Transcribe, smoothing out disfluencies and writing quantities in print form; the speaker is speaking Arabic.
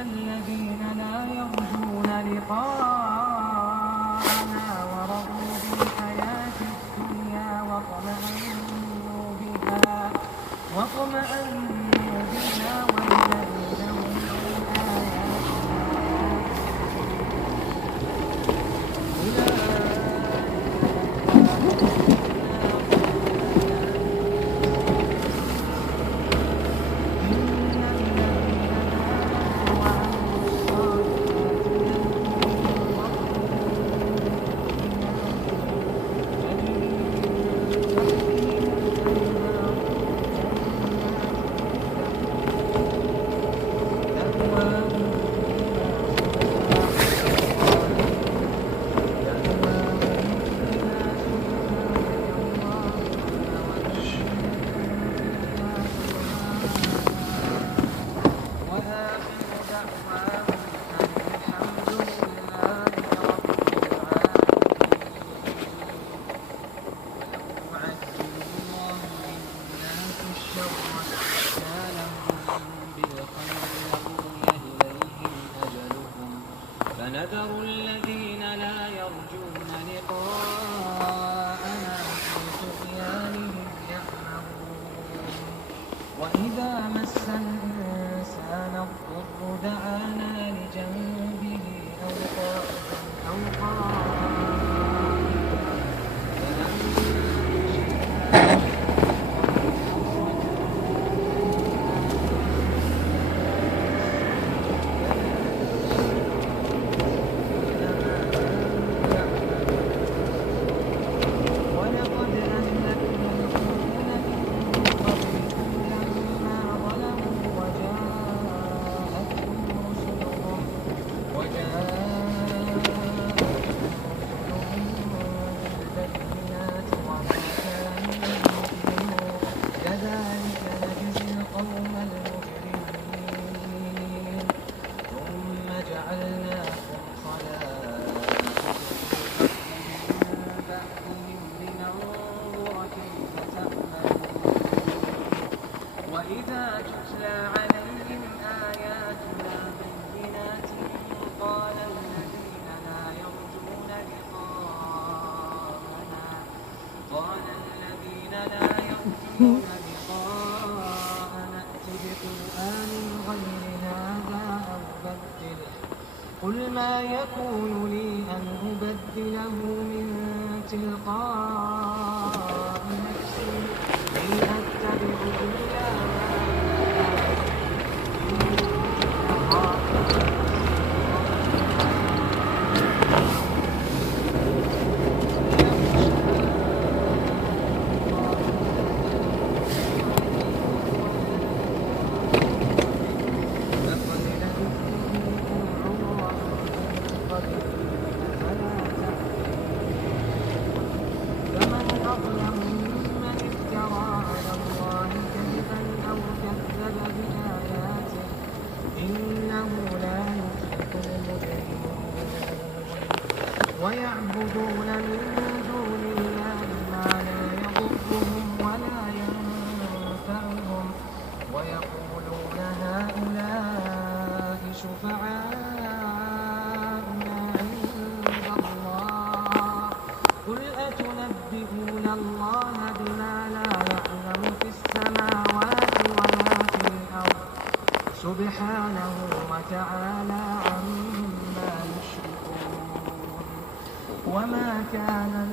الذين لا يرجون لقاءنا ورضوا بالحياة الدنيا واطمأنوا بها والذين هم عن فنذر الذين لا يرجون لقاءنا في طغيانهم يعمهون وإذا مس الإنسان الضر دعانا لجنبه أو قائما وإذا تتلى عليهم آياتنا بينات قال الذين لا يرجون لقاءنا ائت بقرآن غير هذا أو بدله قل ما يكون لي أن أبدله من تلقاء نفسي إن أتبع إلا ويعبدون من دون الله ما لا يضرهم ولا ينفعهم ويقولون هؤلاء شفعاؤنا عند الله قل أتنبئون الله بما لا يعلم في السماوات ولا في الأرض سبحانه وتعالى عما يشركون وما كان